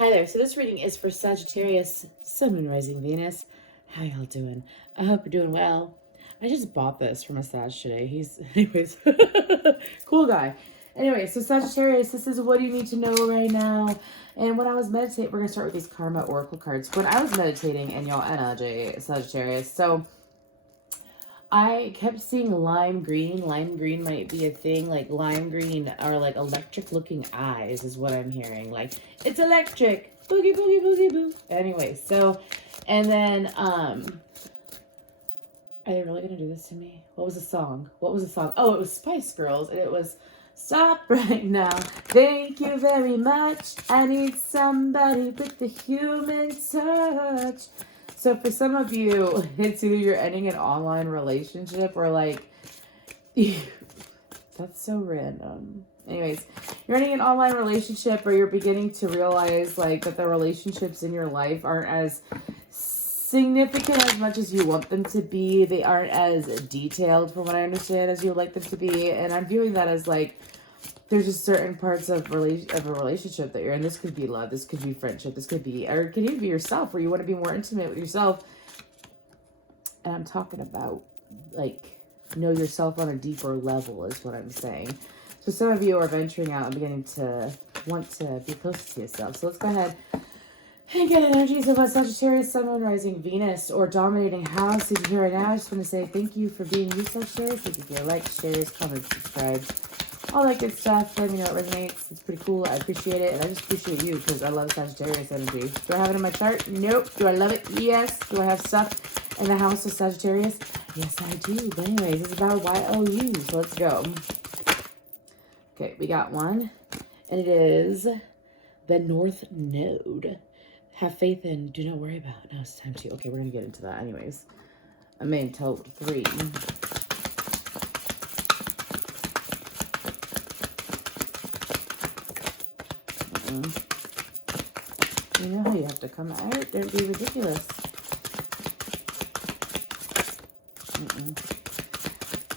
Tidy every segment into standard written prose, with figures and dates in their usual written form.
Hi there. So this reading is for Sagittarius, Sun, Moon, Rising, Venus. How y'all doing? I hope you're doing well. I just bought this from a Sag today. Anyways, cool guy. Anyway, so Sagittarius, this is what you need to know right now. And when I was meditating, we're going to start with these Karma Oracle cards. When I was meditating, and y'all, energy, Sagittarius, so I kept seeing lime green. Lime green might be a thing. Like lime green are like electric looking eyes is what I'm hearing. Like it's electric. Boogie, boogie, boogie, boo. Anyway, so, and then, are they really going to do this to me? What was the song? Oh, it was Spice Girls. And it was, stop right now. Thank you very much. I need somebody with the human touch. So for some of you, it's either you're ending an online relationship or like, that's so random. Anyways, you're ending an online relationship or you're beginning to realize like that the relationships in your life aren't as significant as much as you want them to be. They aren't as detailed from what I understand as you would like them to be. And I'm viewing that as like, there's just certain parts of a relationship that you're in. This could be love. This could be friendship. This could be, or it could even be yourself where you want to be more intimate with yourself. And I'm talking about like know yourself on a deeper level is what I'm saying. So some of you are venturing out and beginning to want to be close to yourself. So let's go ahead and get energies of a Sagittarius, Sun, Moon, Rising, Venus, or dominating house. If you're here right now, I just want to say thank you for being you, Sagittarius. Thank you for your likes, shares, comments, subscribe. All that good stuff. Let me know it resonates. It's pretty cool. I appreciate it. And I just appreciate you because I love Sagittarius energy. Do I have it in my chart? Nope. Do I love it? Yes. Do I have stuff in the house of Sagittarius? Yes, I do. But anyways, it's about YOU. So let's go. Okay, we got one. And it is the North Node. Have faith in, do not worry about. Now it's time to. Okay, we're going to get into that anyways. I made total 3. You know how you have to come out. Don't be ridiculous.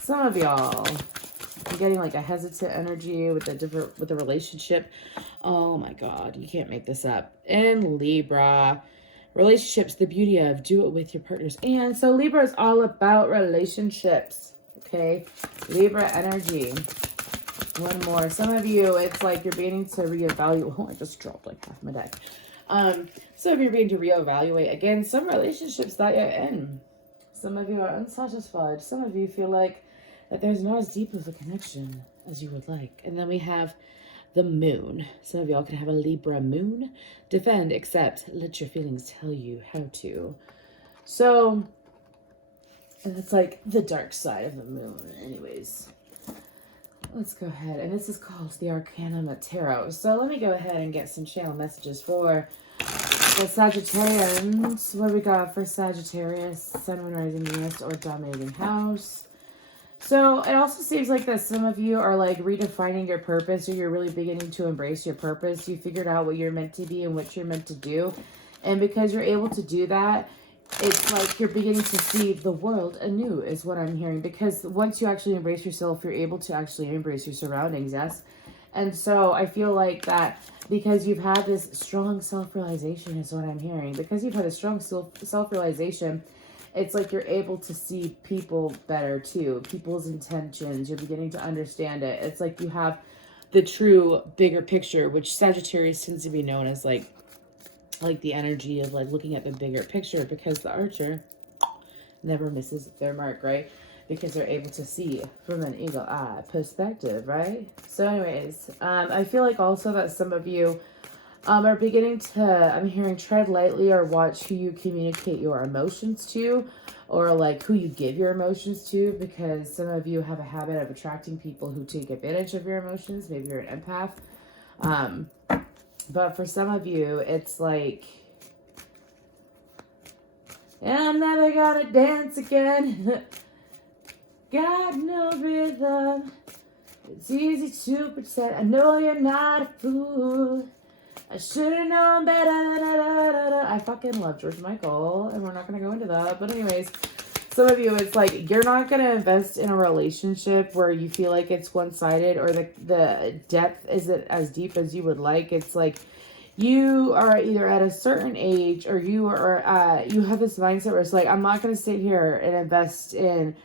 Some of y'all, I'm getting like a hesitant energy with the relationship. Oh my God, you can't make this up. And Libra, relationships, the beauty of do it with your partners. And so Libra is all about relationships. Okay, Libra energy. One more. Some of you, it's like you're beginning to reevaluate. Oh, I just dropped like half my deck. Some of you are beginning to reevaluate again some relationships that you're in. Some of you are unsatisfied. Some of you feel like that there's not as deep of a connection as you would like. And then we have the moon. Some of y'all could have a Libra moon. Defend, accept, let your feelings tell you how to. So, and it's like the dark side of the moon. Anyways. Let's go ahead, and this is called the Arcana Tarot. So let me go ahead and get some channel messages for the Sagittarians. What do we got for Sagittarius, Sun, Moon, Rising, Venus, or dominating house? So it also seems like that some of you are like redefining your purpose, or you're really beginning to embrace your purpose. You figured out what you're meant to be and what you're meant to do. And because you're able to do that, it's like you're beginning to see the world anew is what I'm hearing. Because once you actually embrace yourself, you're able to actually embrace your surroundings, yes? And so I feel like that because you've had this strong self-realization is what I'm hearing. Because you've had a strong self-realization, it's like you're able to see people better too. People's intentions. You're beginning to understand it. It's like you have the true bigger picture, which Sagittarius tends to be known as like the energy of like looking at the bigger picture, because the archer never misses their mark, right? Because they're able to see from an eagle eye perspective, right? So anyways, I feel like also that some of you are beginning to, I'm hearing tread lightly or watch who you communicate your emotions to, or like who you give your emotions to, because some of you have a habit of attracting people who take advantage of your emotions. Maybe you're an empath. But for some of you, it's like, and I'm never gonna dance again. Got no rhythm. It's easy to pretend. I know you're not a fool. I should have known better. I fucking love George Michael, and we're not gonna go into that. But anyways, some of you, it's like you're not going to invest in a relationship where you feel like it's one-sided, or the depth isn't as deep as you would like. It's like You are either at a certain age, or you have this mindset where it's like, I'm not going to sit here and invest in,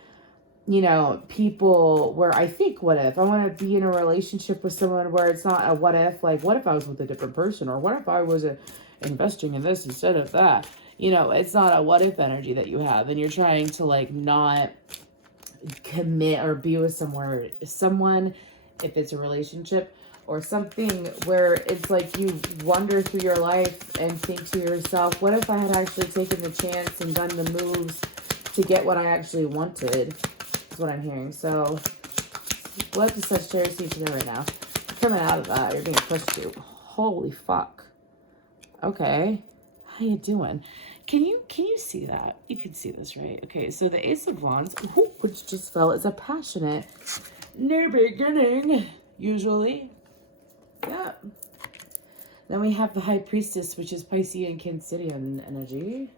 people where I think, what if? I want to be in a relationship with someone where it's not a what if, like, what if I was with a different person? Or what if I was investing in this instead of that? It's not a what if energy that you have. And you're trying to, like, not commit or be with someone, if it's a relationship or something where it's like you wander through your life and think to yourself, what if I had actually taken the chance and done the moves to get what I actually wanted? Is what I'm hearing. So what does Sagittarius need to know right now? Coming out of that, you're being pushed to. Holy fuck. Okay. How you doing? Can you see that? You can see this, right? Okay, so the Ace of Wands, which just fell, is a passionate new beginning, usually. Yeah. Then we have the High Priestess, which is Piscean and Cancerian energy.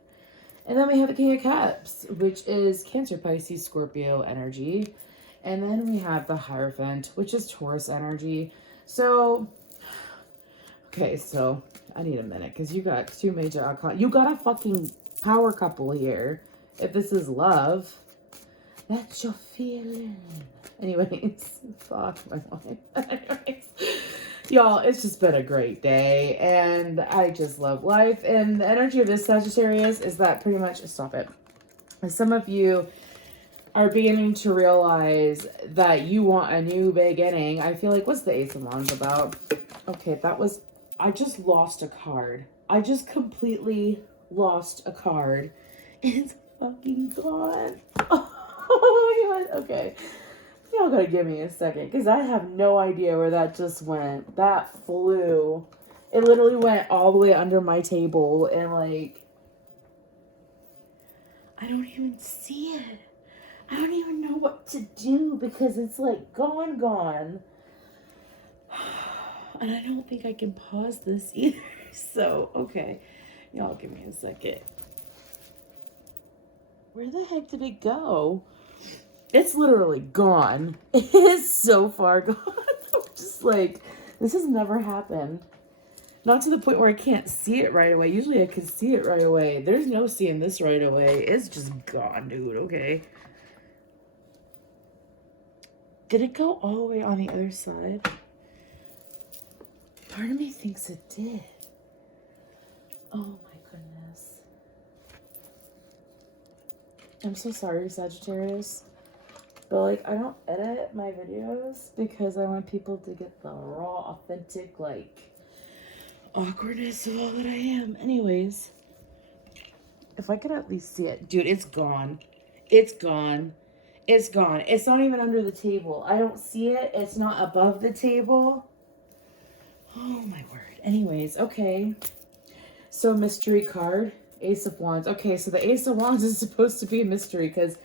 And then we have the King of Cups, which is Cancer, Pisces, Scorpio energy. And then we have the Hierophant, which is Taurus energy. So, okay, so I need a minute because you got two major arcana. You got a fucking power couple here. If this is love, that's your feeling. Anyways, fuck my mind. Anyways, y'all, it's just been a great day, and I just love life. And the energy of this Sagittarius is that pretty much, stop it. Some of you are beginning to realize that you want a new beginning. I feel like, what's the Ace of Wands about? Okay, I just lost a card. I just completely lost a card. It's fucking gone. Oh my god. Okay. Y'all gotta give me a second, because I have no idea where that just went. That flew. It literally went all the way under my table, and like, I don't even see it. I don't even know what to do, because it's like gone. And I don't think I can pause this either. So, okay. Y'all give me a second. Where the heck did it go? It's literally gone. It is so far gone. I'm just like, this has never happened. Not to the point where I can't see it right away. Usually I can see it right away. There's no seeing this right away. It's just gone, dude. Okay. Did it go all the way on the other side? Part of me thinks it did. Oh my goodness. I'm so sorry, Sagittarius. But like, I don't edit my videos because I want people to get the raw, authentic, like, awkwardness of all that I am. Anyways, if I could at least see it. Dude, it's gone. It's gone. It's gone. It's not even under the table. I don't see it. It's not above the table. Oh my word. Anyways, okay. So mystery card, Ace of Wands. Okay, so the Ace of Wands is supposed to be a mystery because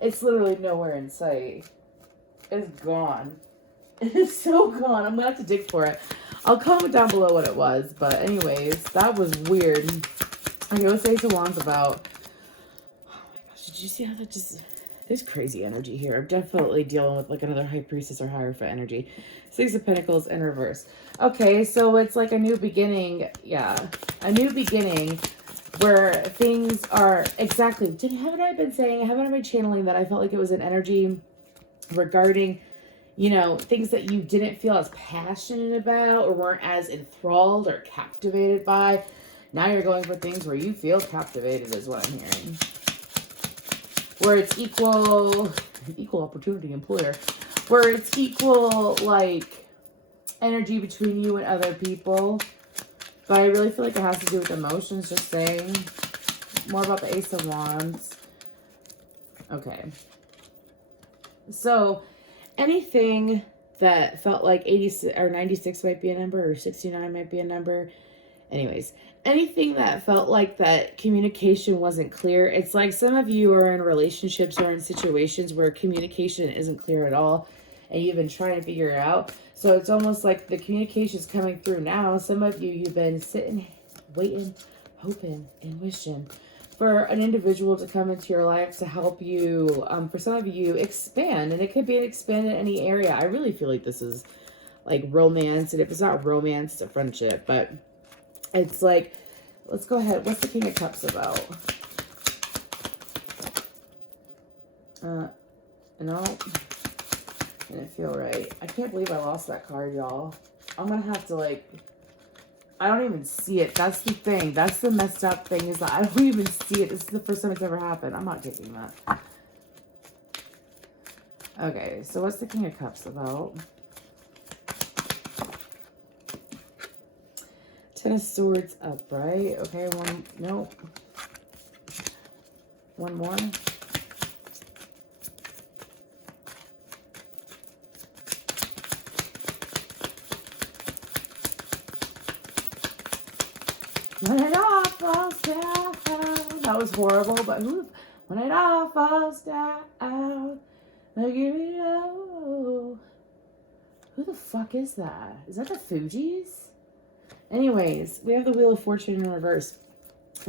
it's literally nowhere in sight. It's gone. It's so gone. I'm gonna have to dig for it. I'll comment down below what it was. But anyways, that was weird. Okay, what's the Ace of Wands about? Oh my gosh, did you see how that just... There's crazy energy here. I'm definitely dealing with like another High Priestess or Hierophant energy. Six of Pentacles in reverse. Okay, so it's like a new beginning. Yeah, a new beginning where things are exactly... Haven't I been channeling that? I felt like it was an energy regarding, things that you didn't feel as passionate about or weren't as enthralled or captivated by. Now you're going for things where you feel captivated is what I'm hearing. Where it's equal opportunity employer. Where it's equal, like, energy between you and other people. But I really feel like it has to do with emotions, just saying. More about the Ace of Wands. Okay. So, anything that felt like 86 or 96 might be a number, or 69 might be a number. Anyways, anything that felt like that communication wasn't clear. It's like some of you are in relationships or in situations where communication isn't clear at all, and you've been trying to figure it out. So it's almost like the communication is coming through now. Some of you, you've been sitting, waiting, hoping, and wishing for an individual to come into your life to help you. For some of you, expand, and it could be an expand in any area. I really feel like this is like romance, and if it's not romance, it's a friendship, but It's like, let's go ahead. What's the King of Cups about? No, didn't feel right. I can't believe I lost that card, y'all. I'm gonna have to, like, I don't even see it. That's the thing. That's the messed up thing, is that I don't even see it. This is the first time it's ever happened. I'm not taking that. Okay, so what's the King of Cups about? Ten of Swords upright. Okay, one, nope. One more. When it all falls down. That was horrible, but when it all falls down, I give it all. Who the fuck is that? Is that the Fugees? Anyways, we have the Wheel of Fortune in reverse.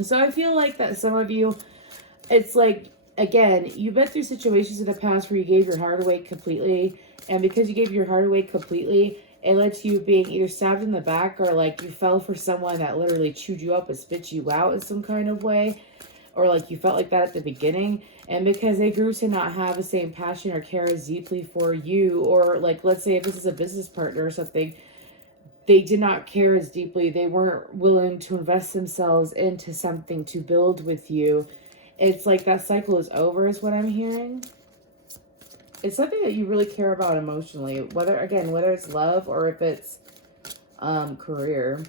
So I feel like that some of you, it's like, again, you've been through situations in the past where you gave your heart away completely. And because you gave your heart away completely, it led to you being either stabbed in the back, or like you fell for someone that literally chewed you up and spit you out in some kind of way. Or like you felt like that at the beginning. And because they grew to not have the same passion or care as deeply for you, or like, let's say if this is a business partner or something, they did not care as deeply. They weren't willing to invest themselves into something to build with you. It's like that cycle is over, is what I'm hearing. It's something that you really care about emotionally, whether it's love or if it's career.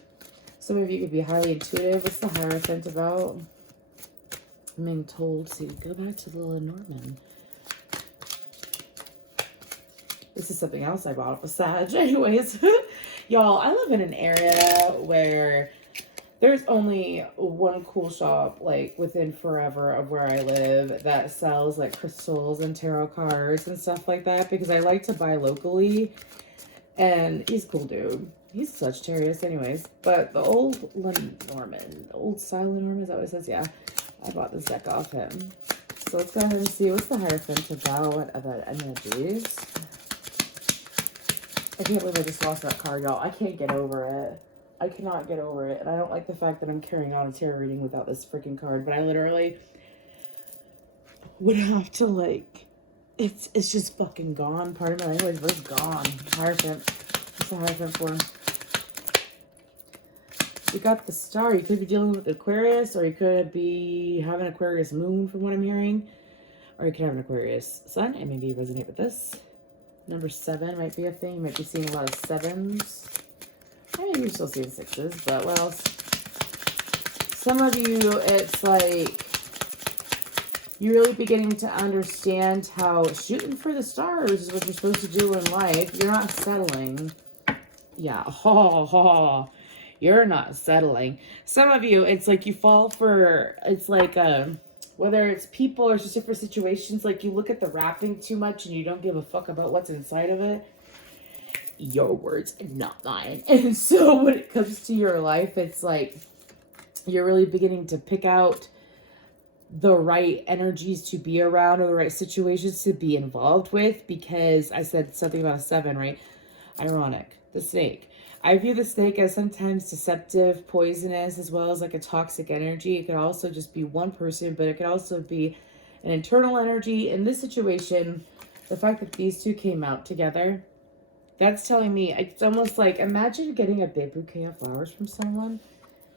Some of you could be highly intuitive. What's the Hierophant about? I'm being told to go back to the Lenormand. This is something else I bought off of Sag. Anyways, y'all, I live in an area where there's only one cool shop, like, within forever of where I live that sells, like, crystals and tarot cards and stuff like that, because I like to buy locally. And he's a cool dude. He's a Sagittarius anyways. But the old Lenormand, the old style Lenormand, is that what it says? Yeah. I bought this deck off him. So let's go ahead and see what's the Hierophant about. What other energies? I can't believe I just lost that card, y'all. I can't get over it. I cannot get over it. And I don't like the fact that I'm carrying on a tarot reading without this freaking card. But I literally would have to, like, it's just fucking gone. Pardon my language, but it's gone. Hierophant. What's the Hierophant for? You got the Star. You could be dealing with Aquarius, or you could be having Aquarius moon, from what I'm hearing. Or you could have an Aquarius sun, and maybe you resonate with this. Number 7 might be a thing. You might be seeing a lot of 7s. Maybe you're still seeing 6s, but what else? Some of you, it's like you're really beginning to understand how shooting for the stars is what you're supposed to do in life. You're not settling. Yeah, you're not settling. Some of you, it's like you fall for, it's like, whether it's people or just different situations, like you look at the wrapping too much and you don't give a fuck about what's inside of it. Your words, not mine. And so when it comes to your life, it's like you're really beginning to pick out the right energies to be around, or the right situations to be involved with, because I said something about a 7, right? Ironic. The snake. I view the snake as sometimes deceptive, poisonous, as well as like a toxic energy. It could also just be one person, but it could also be an internal energy. In this situation, the fact that these two came out together, that's telling me, it's almost like, imagine getting a big bouquet of flowers from someone,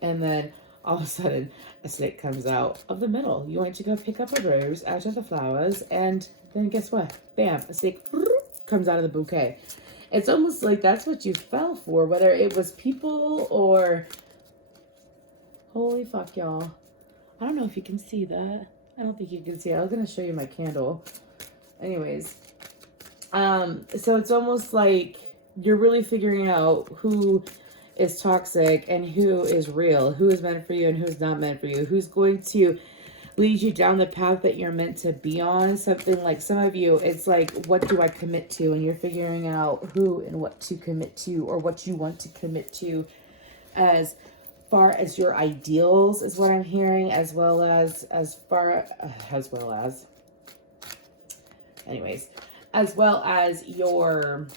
and then all of a sudden a snake comes out of the middle. You went to go pick up a rose out of the flowers, and then guess what? Bam, a snake comes out of the bouquet. It's almost like that's what you fell for, whether it was people or... Holy fuck, y'all. I don't know if you can see that. I don't think you can see it. I was going to show you my candle. Anyways. So it's almost like you're really figuring out who is toxic and who is real, who is meant for you and who's not meant for you, who's going to lead you down the path that you're meant to be on. Something like, some of you, it's like, what do I commit to? And you're figuring out who and what to commit to, or what you want to commit to, as far as your ideals is what I'm hearing, as well as your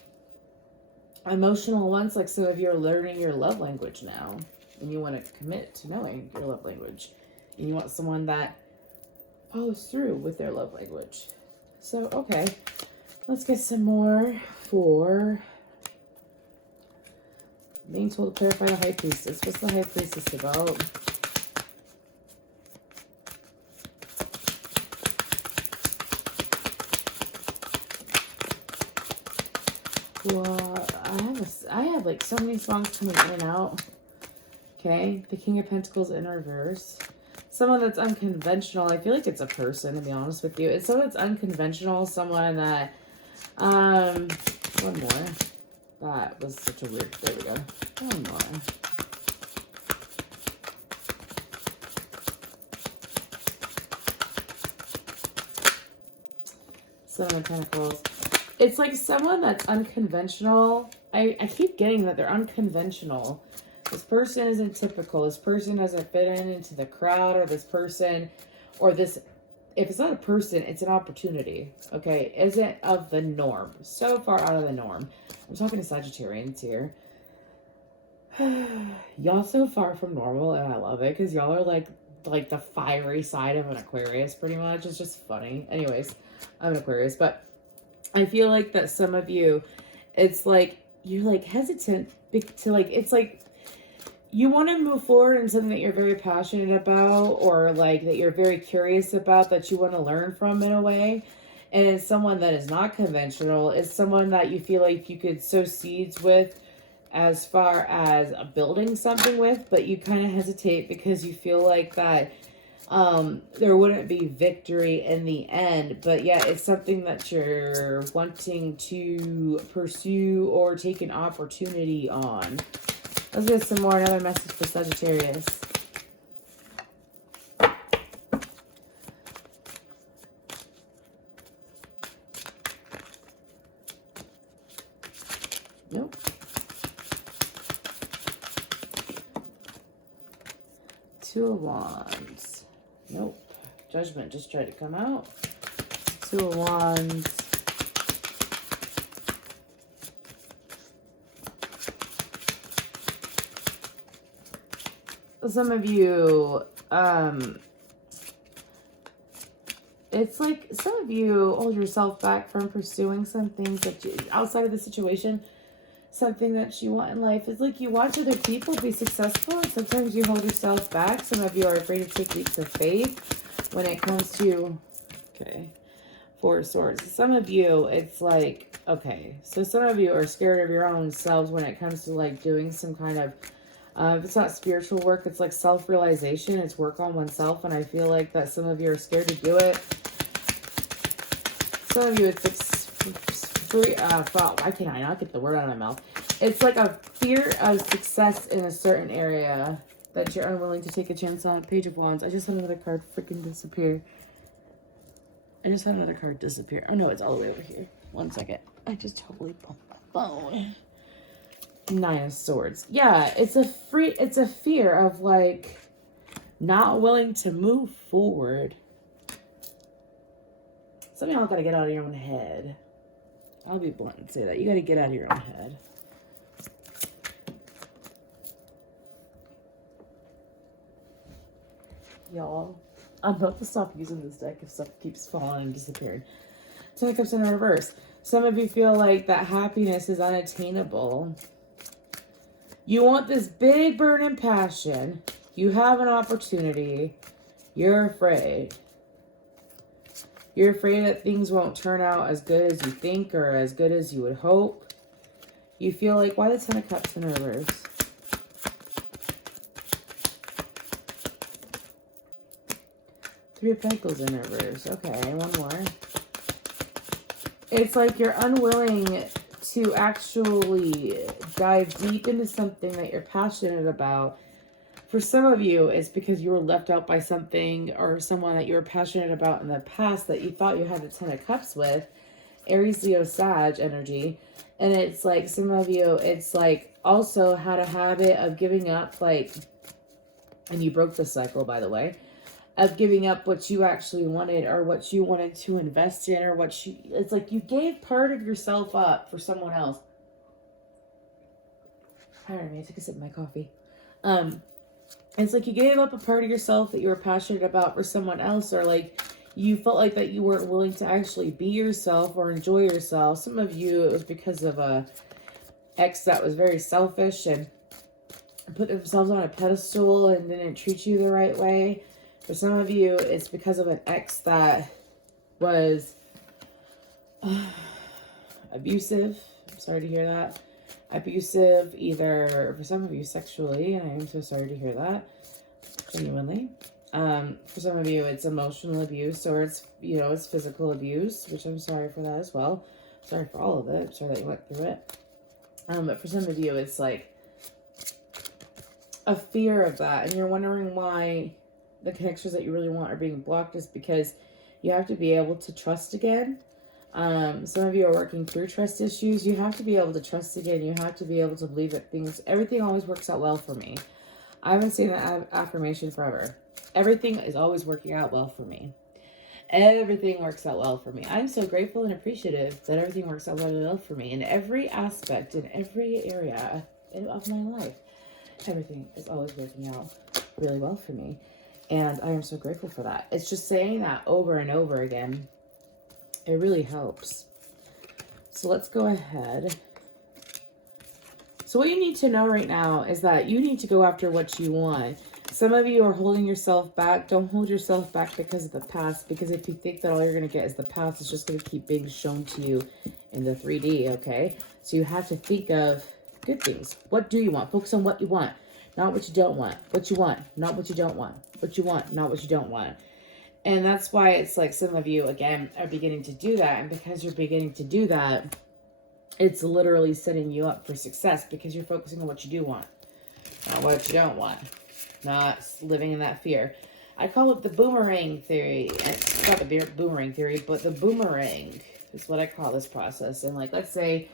emotional ones. Like some of you are learning your love language now. and you want to commit to knowing your love language. And you want someone that follows through with their love language. So, okay, let's get some more for being told to clarify the High Priestess. What's the High Priestess about? Well, I have like so many songs coming in and out. Okay, the King of Pentacles in reverse. Someone that's unconventional. I feel like it's a person, to be honest with you. It's someone that's unconventional. Someone that, one more. That was such a weird, there we go. One more. Seven of Pentacles. It's like someone that's unconventional. I keep getting that they're unconventional. This person isn't typical. This person doesn't fit into the crowd, or this person, or this, if it's not a person, it's an opportunity, okay? Isn't of the norm. So far out of the norm. I'm talking to Sagittarians here. Y'all so far from normal, and I love it, because y'all are like the fiery side of an Aquarius, pretty much. It's just funny. Anyways, I'm an Aquarius, but I feel like that some of you, it's like, you're like hesitant to like, it's like, you want to move forward in something that you're very passionate about, or like that you're very curious about, that you want to learn from in a way. And it's someone that is not conventional. It's someone that you feel like you could sow seeds with as far as building something with, but you kind of hesitate because you feel like that there wouldn't be victory in the end, but yeah, it's something that you're wanting to pursue or take an opportunity on. Let's get some more. Another message for Sagittarius. Nope. Two of Wands. Nope. Judgment just tried to come out. Two of Wands. Some of you, it's like some of you hold yourself back from pursuing some things that you, outside of the situation, something that you want in life. It's like you watch other people be successful, and sometimes you hold yourself back. Some of you are afraid to take leaps of faith when it comes to, okay, Four of Swords. Some of you, it's like, okay, so some of you are scared of your own selves when it comes to like doing some kind of, if it's not spiritual work, it's like self-realization. It's work on oneself. And I feel like that some of you are scared to do it. Some of you, it's like, why can I not get the word out of my mouth? It's like a fear of success in a certain area that you're unwilling to take a chance on. Page of Wands. I just had another card freaking disappear. I just had another card disappear. Oh no, it's all the way over here. One second. I just totally bumped my phone. Nine of Swords. Yeah, it's a fear of like not willing to move forward. Some of y'all gotta get out of your own head. I'll be blunt and say that. You gotta get out of your own head. Y'all, I'm about to stop using this deck if stuff keeps falling and disappearing. Ten of Cups in reverse. Some of you feel like that happiness is unattainable. You want this big burning passion. You have an opportunity. You're afraid. You're afraid that things won't turn out as good as you think or as good as you would hope. You feel like, why the Ten of Cups in reverse? Three of Pentacles in reverse. Okay, one more. It's like you're unwilling to actually dive deep into something that you're passionate about. For some of you, it's because you were left out by something or someone that you were passionate about in the past that you thought you had the Ten of Cups with. Aries, Leo, Sag energy. And it's like some of you, it's like also had a habit of giving up, like, and you broke the cycle, by the way, of giving up what you actually wanted or what you wanted to invest in or what you, it's like you gave part of yourself up for someone else. Pardon me, I took a sip of my coffee. It's like you gave up a part of yourself that you were passionate about for someone else, or like you felt like that you weren't willing to actually be yourself or enjoy yourself. Some of you, it was because of a ex that was very selfish and put themselves on a pedestal and didn't treat you the right way. For some of you, it's because of an ex that was abusive. I'm sorry to hear that. Abusive, either for some of you sexually, and I am so sorry to hear that, genuinely. For some of you, it's emotional abuse, or it's, you know, it's physical abuse, which I'm sorry for that as well. Sorry for all of it. I'm sorry that you went through it. But for some of you, it's like a fear of that, and you're wondering why the connections that you really want are being blocked. Is because you have to be able to trust again. Some of you are working through trust issues. You have to be able to trust again. You have to be able to believe that everything always works out well for me. I haven't seen that affirmation forever. Everything is always working out well for me. Everything works out well for me. I'm so grateful and appreciative that everything works out well for me in every aspect, in every area of my life. Everything is always working out really well for me. And I am so grateful for that. It's just saying that over and over again. It really helps. So let's go ahead. So what you need to know right now is that you need to go after what you want. Some of you are holding yourself back. Don't hold yourself back because of the past. Because if you think that all you're going to get is the past, it's just going to keep being shown to you in the 3D, okay? So you have to think of good things. What do you want? Focus on what you want, not what you don't want. What you want, not what you don't want. What you want, not what you don't want. And that's why it's like some of you, again, are beginning to do that. And because you're beginning to do that, it's literally setting you up for success because you're focusing on what you do want, not what you don't want. Not living in that fear. I call it the boomerang theory. It's not the boomerang theory, but the boomerang is what I call this process. And like, let's say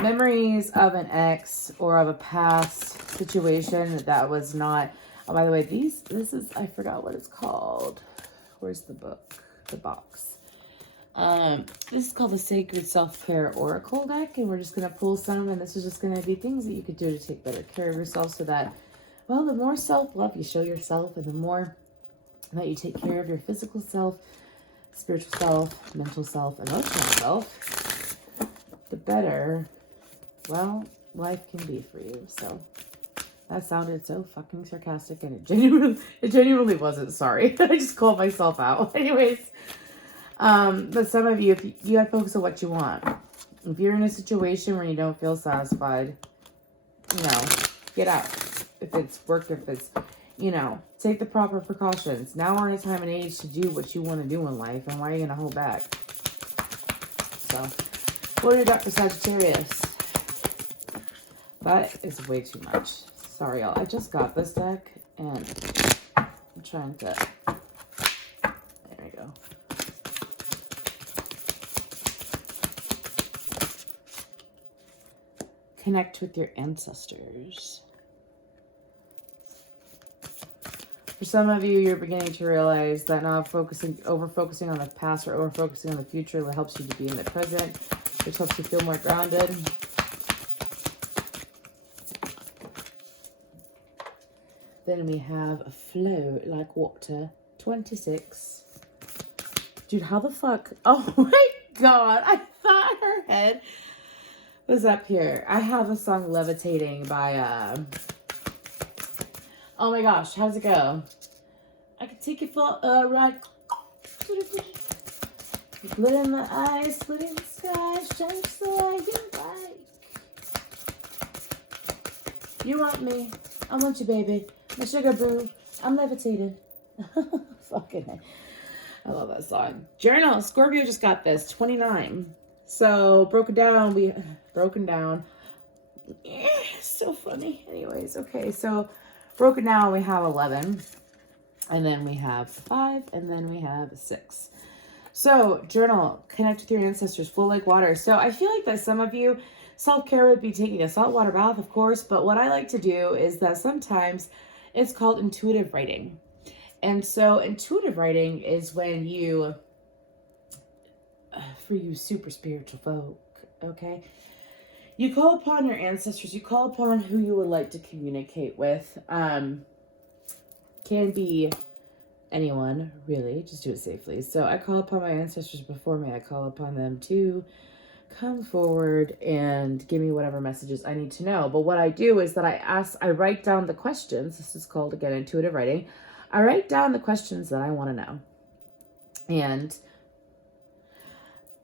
memories of an ex or of a past situation that was not, oh, by the way, this is, I forgot what it's called. Where's the book? The box. This is called the Sacred Self-Care Oracle deck, and we're just going to pull some, and this is just going to be things that you could do to take better care of yourself so that, well, the more self-love you show yourself and the more that you take care of your physical self, spiritual self, mental self, emotional self, the better, well, life can be for you. So that sounded so fucking sarcastic, and it genuinely wasn't. Sorry. I just called myself out. Anyways, but some of you, if you have to focus on what you want. If you're in a situation where you don't feel satisfied, you know, get out. If it's work, if it's, you know, take the proper precautions. Now we're in a time and age to do what you want to do in life, and why are you going to hold back? So, what do you got for Sagittarius? That is way too much. Sorry, y'all. I just got this deck, and I'm trying to... There we go. Connect with your ancestors. For some of you, you're beginning to realize that not over-focusing on the past or over-focusing on the future helps you to be in the present, which helps you feel more grounded. Then we have a flow like water, 26. Dude, how the fuck? Oh my god, I thought her head was up here. I have a song Levitating by, oh my gosh, how's it go? I could take you for a ride. Split in the eyes, split in the sky, shine so I get like. You want me, I want you, baby. My sugar boo, I'm levitating. Fucking, I love that song. Journal, Scorpio just got this, 29. So, broken down. Yeah, so funny. Anyways, okay, so broken down, we have 11. And then we have 5, and then we have 6. So, journal, connect with your ancestors, flow like water. So, I feel like that some of you, self-care would be taking a saltwater bath, of course, but what I like to do is that sometimes it's called intuitive writing. And so, intuitive writing is when you, for you super spiritual folk, okay, you call upon your ancestors, you call upon who you would like to communicate with, Can be anyone, really. Just do it safely. So I call upon my ancestors before me. I call upon them to come forward and give me whatever messages I need to know. But what I do is that I write down the questions. This is called, again, intuitive writing. I write down the questions that I want to know. And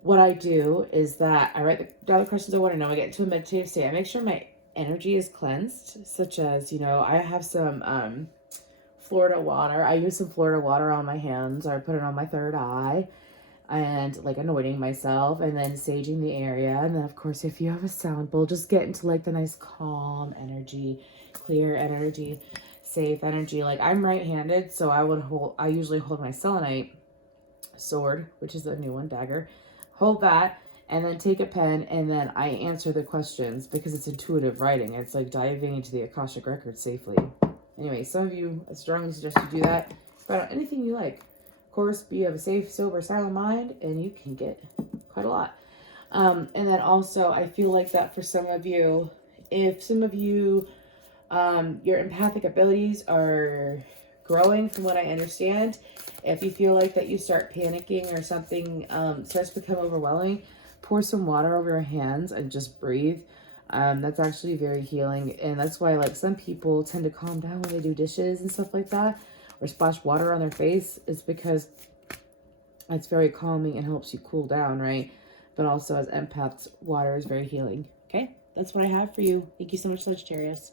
what I do is that I write down the questions I want to know. I get into a meditative state. I make sure my energy is cleansed, such as, I have some Florida water. I use some Florida water on my hands, or I put it on my third eye, and like anointing myself and then saging the area. And then, of course, if you have a sound bowl, just get into like the nice calm energy, clear energy, safe energy. Like, I'm right-handed, so I usually hold my selenite sword, which is a new one, dagger. Hold that, and then take a pen, and then I answer the questions because it's intuitive writing. It's like diving into the Akashic record safely. Anyway, some of you, I strongly suggest you do that. Write out anything you like. Of course, you have a safe, sober, silent mind, and you can get quite a lot. And then also, I feel like that for some of you, if some of you, your empathic abilities are growing from what I understand, if you feel like that you start panicking or something starts to become overwhelming, pour some water over your hands and just breathe. That's actually very healing. And that's why, like, some people tend to calm down when they do dishes and stuff like that, or splash water on their face. It's because it's very calming and helps you cool down, right? But also, as empaths, water is very healing. Okay, that's what I have for you. Thank you so much, Sagittarius.